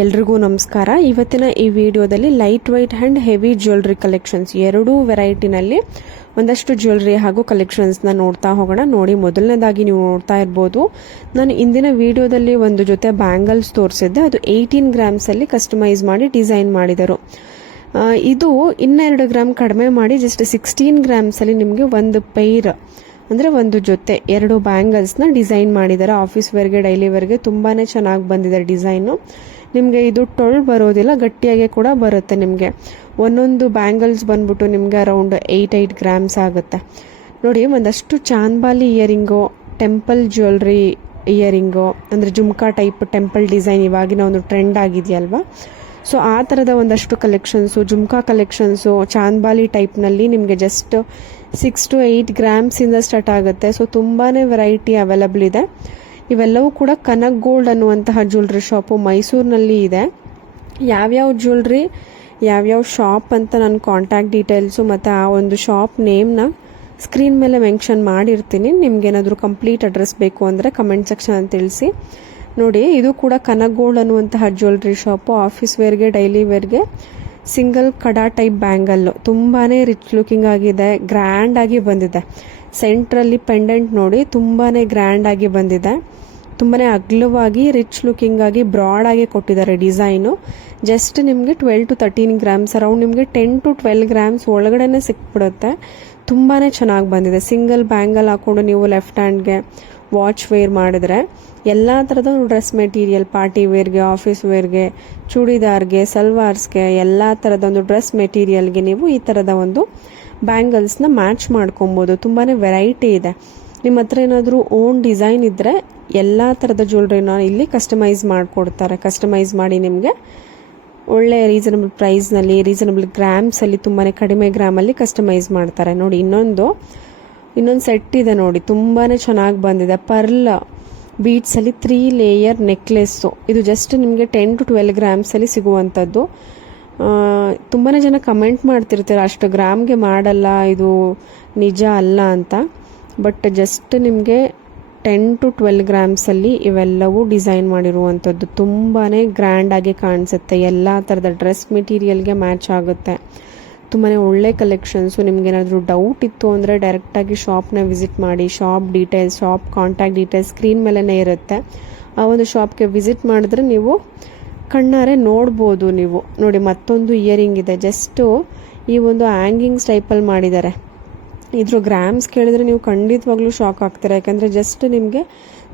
ಎಲ್ರಿಗೂ ನಮಸ್ಕಾರ. ಇವತ್ತಿನ ಈ ವಿಡಿಯೋದಲ್ಲಿ light white and heavy jewellery collections ಎರಡೂ ವೆರೈಟಿನಲ್ಲಿ ಒಂದಷ್ಟು ಜ್ಯುವೆಲ್ರಿ ಹಾಗೂ ಕಲೆಕ್ಷನ್ಸ್ನ ನೋಡ್ತಾ ಹೋಗೋಣ. ನೋಡಿ, ಮೊದಲನೇದಾಗಿ ನೀವು ನೋಡ್ತಾ ಇರ್ಬೋದು, ನಾನು ಇಂದಿನ ವಿಡಿಯೋದಲ್ಲಿ ಒಂದು ಜೊತೆ ಬ್ಯಾಂಗಲ್ಸ್ ತೋರಿಸಿದ್ದೆ. ಅದು 18 ಗ್ರಾಮ್ಸಲ್ಲಿ ಕಸ್ಟಮೈಸ್ ಮಾಡಿ ಡಿಸೈನ್ ಮಾಡಿದರು. ಇದು 2 ಗ್ರಾಮ್ ಕಡಿಮೆ ಮಾಡಿ ಜಸ್ಟ್ 16 ಗ್ರಾಮ್ಸಲ್ಲಿ ನಿಮಗೆ ಒಂದು ಪೈರ್ ಅಂದರೆ ಒಂದು ಜೊತೆ 2 ಬ್ಯಾಂಗಲ್ಸ್ನ ಡಿಸೈನ್ ಮಾಡಿದ್ದಾರೆ. ಆಫೀಸ್ ವೇರ್ಗೆ, ಡೈಲಿ ವೇರ್ಗೆ ತುಂಬಾ ಚೆನ್ನಾಗಿ ಬಂದಿದೆ ಡಿಸೈನು. ನಿಮಗೆ ಇದು ಟೊಳ್ ಬರೋದಿಲ್ಲ, ಗಟ್ಟಿಯಾಗೆ ಕೂಡ ಬರುತ್ತೆ. ನಿಮಗೆ ಒಂದೊಂದು ಬ್ಯಾಂಗಲ್ಸ್ ಬಂದ್ಬಿಟ್ಟು ನಿಮಗೆ ಅರೌಂಡ್ 8 ಗ್ರಾಮ್ಸ್ ಆಗುತ್ತೆ. ನೋಡಿ, ಒಂದಷ್ಟು chandbali earring, temple jewellery earring ಅಂದರೆ ಜುಮ್ಕಾ ಟೈಪ್ ಟೆಂಪಲ್ ಡಿಸೈನ್ ಇವಾಗಿನ ಒಂದು ಟ್ರೆಂಡ್ ಆಗಿದೆಯಲ್ವಾ. ಸೊ ಆ ಥರದ ಒಂದಷ್ಟು ಕಲೆಕ್ಷನ್ಸು, ಜುಮ್ಕಾ ಕಲೆಕ್ಷನ್ಸು ಚಾಂದ್ಬಾಲಿ ಟೈಪ್ನಲ್ಲಿ ನಿಮಗೆ ಜಸ್ಟ್ 6 to 8 ಗ್ರಾಮ್ಸಿಂದ ಸ್ಟಾರ್ಟ್ ಆಗುತ್ತೆ. ಸೊ ತುಂಬಾ ವೆರೈಟಿ ಅವೈಲಬಲ್ ಇದೆ. ಇವೆಲ್ಲವೂ ಕೂಡ ಕನಕ್ ಗೋಲ್ಡ್ ಅನ್ನುವಂತಹ ಜ್ಯುವೆಲ್ರಿ ಶಾಪು ಮೈಸೂರಿನಲ್ಲಿ ಇದೆ. ಯಾವ್ಯಾವ ಜ್ಯುವೆಲ್ರಿ, ಯಾವ್ಯಾವ ಶಾಪ್ ಅಂತ ನಾನು ಕಾಂಟ್ಯಾಕ್ಟ್ ಡೀಟೇಲ್ಸು ಮತ್ತು ಆ ಒಂದು ಶಾಪ್ ನೇಮ್ನ ಸ್ಕ್ರೀನ್ ಮೇಲೆ ಮೆನ್ಷನ್ ಮಾಡಿರ್ತೀನಿ. ನಿಮ್ಗೇನಾದರೂ ಕಂಪ್ಲೀಟ್ ಅಡ್ರೆಸ್ ಬೇಕು ಅಂದರೆ ಕಮೆಂಟ್ ಸೆಕ್ಷನ್ ಅಂತ ತಿಳಿಸಿ. ನೋಡಿ, ಇದು ಕೂಡ ಕನಕ್ ಗೋಲ್ಡ್ ಅನ್ನುವಂತಹ ಜ್ಯುವೆಲ್ರಿ ಶಾಪು. ಆಫೀಸ್ ವೇರ್ಗೆ, ಡೈಲಿ ವೇರ್ಗೆ ಸಿಂಗಲ್ ಕಡಾ ಟೈಪ್ ಬ್ಯಾಂಗಲ್ಲು ತುಂಬಾ ರಿಚ್ ಲುಕಿಂಗ್ ಆಗಿದೆ, ಗ್ರ್ಯಾಂಡ್ ಆಗಿ ಬಂದಿದೆ. ಸೆಂಟ್ರಲ್ಲಿ ಪೆಂಡೆಂಟ್ ನೋಡಿ ತುಂಬಾ ಗ್ರ್ಯಾಂಡ್ ಆಗಿ ಬಂದಿದೆ. ತುಂಬಾ ಅಗ್ಲವಾಗಿ ರಿಚ್ ಲುಕಿಂಗ್ ಆಗಿ ಬ್ರಾಡ್ ಆಗಿ ಕೊಟ್ಟಿದ್ದಾರೆ ಡಿಸೈನು. ಜಸ್ಟ್ ನಿಮಗೆ 12 to 13 ಗ್ರಾಮ್ಸ್, ಅರೌಂಡ್ ನಿಮಗೆ 10 to 12 ಗ್ರಾಮ್ಸ್ ಒಳಗಡೆನೆ ಸಿಕ್ಬಿಡುತ್ತೆ. ತುಂಬಾ ಚೆನ್ನಾಗಿ ಬಂದಿದೆ. ಸಿಂಗಲ್ ಬ್ಯಾಂಗಲ್ ಹಾಕೊಂಡು ನೀವು ಲೆಫ್ಟ್ ಹ್ಯಾಂಡ್ಗೆ ವಾಚ್ ವೇರ್ ಮಾಡಿದ್ರೆ ಎಲ್ಲ ಥರದ ಡ್ರೆಸ್ ಮೆಟೀರಿಯಲ್, ಪಾರ್ಟಿ ವೇರ್ಗೆ, ಆಫೀಸ್ ವೇರ್ಗೆ, ಚೂಡಿದಾರ್ಗೆ, ಸಲ್ವಾರ್ಸ್ಗೆ ಎಲ್ಲ ಥರದ ಒಂದು ಡ್ರೆಸ್ ಮೆಟೀರಿಯಲ್ಗೆ ನೀವು ಈ ಥರದ ಒಂದು ಬ್ಯಾಂಗಲ್ಸ್ನ ಮ್ಯಾಚ್ ಮಾಡ್ಕೊಬೋದು. ತುಂಬಾ ವೆರೈಟಿ ಇದೆ. ನಿಮ್ಮ ಹತ್ರ ಏನಾದರೂ ಓನ್ ಡಿಸೈನ್ ಇದ್ದರೆ ಎಲ್ಲ ಥರದ ಜ್ಯುವೆಲ್ರಿನ ಇಲ್ಲಿ ಕಸ್ಟಮೈಸ್ ಮಾಡಿಕೊಡ್ತಾರೆ. ಕಸ್ಟಮೈಸ್ ಮಾಡಿ ನಿಮಗೆ ಒಳ್ಳೆ ರೀಸನಬಲ್ ಪ್ರೈಸ್ನಲ್ಲಿ, ರೀಸನಬಲ್ ಗ್ರಾಮ್ಸಲ್ಲಿ, ತುಂಬಾ ಕಡಿಮೆ ಗ್ರಾಮಲ್ಲಿ ಕಸ್ಟಮೈಸ್ ಮಾಡ್ತಾರೆ. ನೋಡಿ, ಇನ್ನೊಂದು ಸೆಟ್ ಇದೆ ನೋಡಿ, ತುಂಬಾ ಚೆನ್ನಾಗಿ ಬಂದಿದೆ. ಪರ್ಲ್ ಬೀಡ್ಸಲ್ಲಿ 3 ಲೇಯರ್ ನೆಕ್ಲೆಸ್ಸು. ಇದು ಜಸ್ಟ್ ನಿಮಗೆ 10 to 12 ಗ್ರಾಮ್ಸಲ್ಲಿ ಸಿಗುವಂಥದ್ದು. ತುಂಬಾ ಜನ ಕಮೆಂಟ್ ಮಾಡ್ತಿರ್ತಾರೆ, ಅಷ್ಟು ಗ್ರಾಮ್ಗೆ ಮಾಡಲ್ಲ, ಇದು ನಿಜ ಅಲ್ಲ ಅಂತ. ಬಟ್ ಜಸ್ಟ್ ನಿಮಗೆ 10 to 12 ಗ್ರಾಮ್ಸಲ್ಲಿ ಇವೆಲ್ಲವೂ ಡಿಸೈನ್ ಮಾಡಿರುವಂಥದ್ದು. ತುಂಬಾ ಗ್ರ್ಯಾಂಡಾಗಿ ಕಾಣಿಸುತ್ತೆ. ಎಲ್ಲ ಥರದ ಡ್ರೆಸ್ ಮೆಟೀರಿಯಲ್ಗೆ ಮ್ಯಾಚ್ ಆಗುತ್ತೆ. ತುಂಬಾ ಒಳ್ಳೆ ಕಲೆಕ್ಷನ್ಸು. ನಿಮ್ಗೇನಾದರೂ ಡೌಟ್ ಇತ್ತು ಅಂದರೆ ಡೈರೆಕ್ಟಾಗಿ ಶಾಪ್ನ ವಿಸಿಟ್ ಮಾಡಿ. Shop details, shop contact details screen ಮೇಲೇ ಇರುತ್ತೆ. ಆ ಒಂದು ಶಾಪ್ಗೆ ವಿಸಿಟ್ ಮಾಡಿದ್ರೆ ನೀವು ಕಣ್ಣಾರೆ ನೋಡ್ಬೋದು. ನೀವು ನೋಡಿ, ಮತ್ತೊಂದು ಇಯರಿಂಗ್ ಇದೆ. ಜಸ್ಟು ಈ ಒಂದು ಹ್ಯಾಂಗಿಂಗ್ಸ್ ಟೈಪಲ್ಲಿ ಮಾಡಿದ್ದಾರೆ. ಇದ್ರ ಗ್ರಾಮ್ಸ್ ಕೇಳಿದರೆ ನೀವು ಖಂಡಿತವಾಗ್ಲೂ ಶಾಕ್ ಆಗ್ತೀರಾ. ಯಾಕಂದರೆ ಜಸ್ಟ್ ನಿಮಗೆ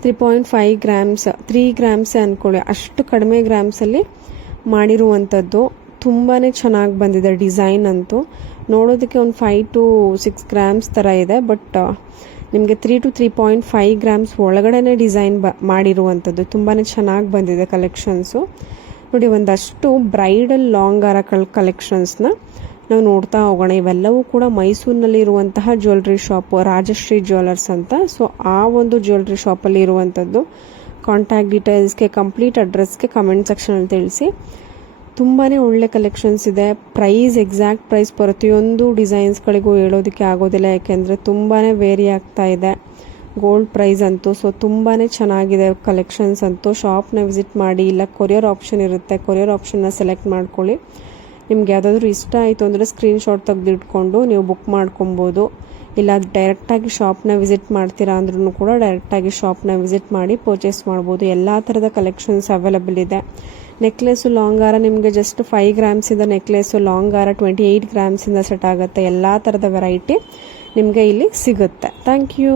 3.5 ಗ್ರಾಮ್ಸ್, 3 ಗ್ರಾಮ್ಸೇ ಅಂದ್ಕೊಳ್ಳಿ, ಅಷ್ಟು ಕಡಿಮೆ ಗ್ರಾಮ್ಸಲ್ಲಿ ಮಾಡಿರುವಂಥದ್ದು. ತುಂಬಾ ಚೆನ್ನಾಗಿ ಬಂದಿದೆ ಡಿಸೈನ್ ಅಂತೂ. ನೋಡೋದಕ್ಕೆ ಒಂದು 5 to 6 ಗ್ರಾಮ್ಸ್ ಥರ ಇದೆ. ಬಟ್ ನಿಮಗೆ 3 to 3.5 ಗ್ರಾಮ್ಸ್ ಒಳಗಡೆ ಡಿಸೈನ್ ಮಾಡಿರುವಂಥದ್ದು. ತುಂಬಾ ಚೆನ್ನಾಗಿ ಬಂದಿದೆ ಕಲೆಕ್ಷನ್ಸು. ನೋಡಿ, ಒಂದಷ್ಟು ಬ್ರೈಡಲ್ ಲಾಂಗ್ ಹಾರ ಕಲೆಕ್ಷನ್ಸ್ನ ನಾವು ನೋಡ್ತಾ ಹೋಗೋಣ. ಇವೆಲ್ಲವೂ ಕೂಡ ಮೈಸೂರಿನಲ್ಲಿ ಇರುವಂತಹ ಜ್ಯುವೆಲ್ರಿ ಶಾಪು, ರಾಜಶ್ರೀ ಜ್ಯುವೆಲರ್ಸ್ ಅಂತ. ಸೊ ಆ ಒಂದು ಜ್ಯುವೆಲ್ರಿ ಶಾಪಲ್ಲಿ ಇರುವಂಥದ್ದು. ಕಾಂಟ್ಯಾಕ್ಟ್ ಡೀಟೇಲ್ಸ್ಗೆ, ಕಂಪ್ಲೀಟ್ ಅಡ್ರೆಸ್ಗೆ ಕಮೆಂಟ್ ಸೆಕ್ಷನಲ್ಲಿ ತಿಳಿಸಿ. ತುಂಬಾ ಒಳ್ಳೆ ಕಲೆಕ್ಷನ್ಸ್ ಇದೆ. ಪ್ರೈಸ್, ಎಕ್ಸಾಕ್ಟ್ ಪ್ರೈಸ್ ಪ್ರತಿಯೊಂದು ಡಿಸೈನ್ಸ್ಗಳಿಗೂ ಹೇಳೋದಕ್ಕೆ ಆಗೋದಿಲ್ಲ, ಯಾಕೆಂದರೆ ತುಂಬಾ ವೇರಿ ಆಗ್ತಾ ಇದೆ ಗೋಲ್ಡ್ ಪ್ರೈಸ್ ಅಂತೂ. ಸೊ ತುಂಬಾ ಚೆನ್ನಾಗಿದೆ ಕಲೆಕ್ಷನ್ಸ್ ಅಂತೂ. ಶಾಪ್ನ ವಿಸಿಟ್ ಮಾಡಿ. ಇಲ್ಲ ಕೊರಿಯರ್ ಆಪ್ಷನ್ ಇರುತ್ತೆ, ಕೊರಿಯರ್ ಆಪ್ಷನ್ನ ಸೆಲೆಕ್ಟ್ ಮಾಡ್ಕೊಳ್ಳಿ. ನಿಮ್ಗೆ ಯಾವುದಾದ್ರೂ ಇಷ್ಟ ಆಯಿತು ಅಂದರೆ ಸ್ಕ್ರೀನ್ಶಾಟ್ ತೆಗೆದಿಟ್ಕೊಂಡು ನೀವು ಬುಕ್ ಮಾಡ್ಕೊಬೋದು. ಇಲ್ಲ ಡೈರೆಕ್ಟಾಗಿ ಶಾಪ್ನ ವಿಸಿಟ್ ಮಾಡ್ತೀರಾ ಅಂದ್ರೂ ಕೂಡ ಡೈರೆಕ್ಟಾಗಿ ಶಾಪ್ನ ವಿಸಿಟ್ ಮಾಡಿ ಪರ್ಚೇಸ್ ಮಾಡ್ಬೋದು. ಎಲ್ಲ ಥರದ ಕಲೆಕ್ಷನ್ಸ್ ಅವೈಲಬಲ್ ಇದೆ. ನೆಕ್ಲೆಸ್ಸು, ಲಾಂಗ್ ಹಾರ ನಿಮಗೆ ಜಸ್ಟ್ 5 ಗ್ರಾಮ್ಸಿಂದ ನೆಕ್ಲೆಸ್ಸು, ಲಾಂಗ್ ಹಾರ 28 ಗ್ರಾಮ್ಸಿಂದ ಸೆಟ್ ಆಗುತ್ತೆ. ಎಲ್ಲ ಥರದ ವೆರೈಟಿ ನಿಮಗೆ ಇಲ್ಲಿ ಸಿಗುತ್ತೆ. Thank you.